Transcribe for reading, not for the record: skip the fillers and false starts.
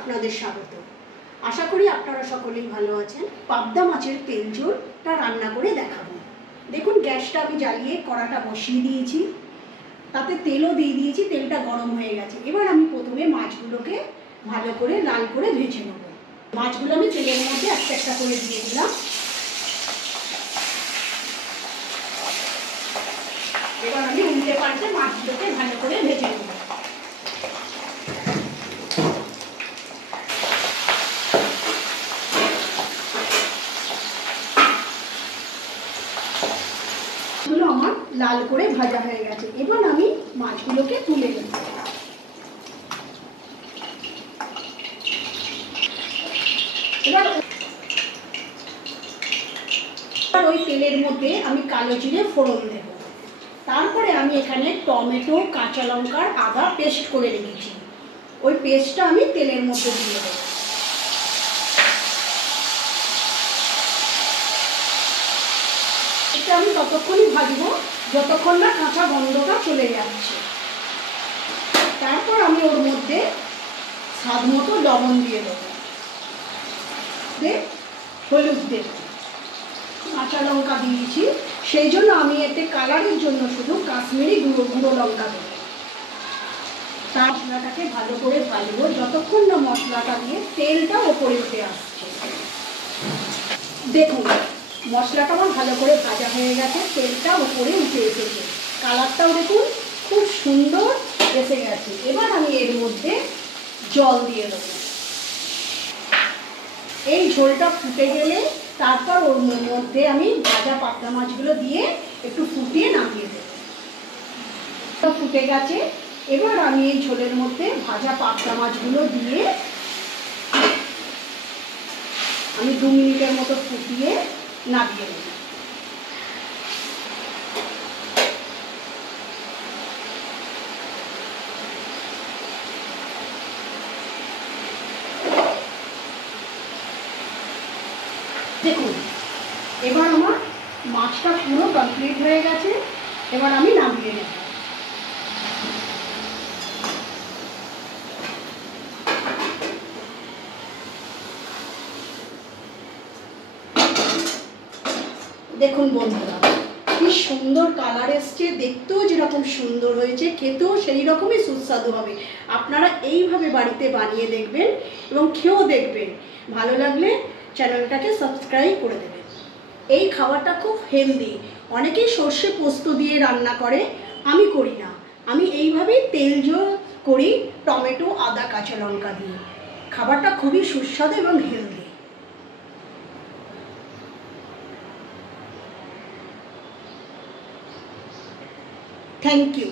আপনাদের স্বাগত। আশা করি আপনারা সকলেই ভালো আছেন। পাবদা মাছের তেল ঝোলটা রান্না করে দেখাবো। দেখুন, গ্যাসটা আমি জ্বালিয়ে কড়াটা বসিয়ে দিয়েছি, তাতে তেলও দিয়ে দিয়েছি, তেলটা গরম হয়ে গেছে। এবার আমি প্রথমে মাছগুলোকে ভালো করে লাল করে ভেজে নেব। মাছগুলো আমি তেলের মধ্যে একটা একটা করে দিয়ে দিলাম। এবার আমি উল্টে পাল্টে মাছগুলোকে ভালো করে ভেজে নেব। আমার লাল করে ভাজা হয়ে গেছে। এবার আমি মাছগুলোকে তুলে নেব। এবার ওই তেলের মধ্যে আমি কালো জিরে ফোড়ন দেব। তারপরে আমি এখানে টমেটো, কাঁচা লঙ্কার আদা পেস্ট করে রেখেছি, ওই পেস্টটা আমি তেলের মধ্যে দিয়ে দেবো। এটা আমি ততক্ষণই ভাজবো যতক্ষণ না কাঁচা গন্ধটা চলে যাচ্ছে। তারপর আমি ওর মধ্যে স্বাদ মতো লবণ দিয়ে দেবো, হলুদ দেব, কাঁচা লঙ্কা দিয়েছি, সেই জন্য আমি এতে কালারের জন্য শুধু কাশ্মীরি গুঁড়ো লঙ্কা দেব। তার মশলাটাকে ভালো করে ভাজবো যতক্ষণ না মশলাটা দিয়ে তেলটা ওপরে উঠে আসছে। দেখুন, মশলাটা আমার ভালো করে ভাজা হয়ে গেছে, তেলটা উপরে উঠে এসেছে, কালারটাও দেখুন খুব সুন্দর এসে গেছে। এবার আমি এর মধ্যে জল দিয়ে দেবো। এই ঝোলটা ফুটে গেলে তারপর ওর মধ্যে আমি ভাজা পাবদা মাছগুলো দিয়ে একটু ফুটিয়ে নামিয়ে দেব। ফুটে গেছে, এবার আমি এই ঝোলের মধ্যে ভাজা পাবদা মাছগুলো দিয়ে আমি 2 মিনিটের মতো ফুটিয়ে নামিয়ে নেব। দেখুন, এবার আমার মাছটা পুরো কমপ্লিট হয়ে গেছে। এবার আমি নামিয়ে নেব। দেখুন বন্ধুরা, কি সুন্দর কালার এসছে, দেখতেও যেরকম সুন্দর হয়েছে, খেতেও সেই রকমই সুস্বাদু হবে। আপনারা এইভাবে বাড়িতে বানিয়ে দেখবেন এবং খেয়েও দেখবেন। ভালো লাগলে চ্যানেলটাকে সাবস্ক্রাইব করে দেবেন। এই খাবারটা খুব হেলদি। অনেকেই সর্ষে পোস্ত দিয়ে রান্না করে, আমি করি না। আমি এইভাবেই তেল ঝোল করি, টমেটো, আদা, কাঁচা লঙ্কা দিয়ে। খাবারটা খুবই সুস্বাদু এবং হেলদি। Thank you.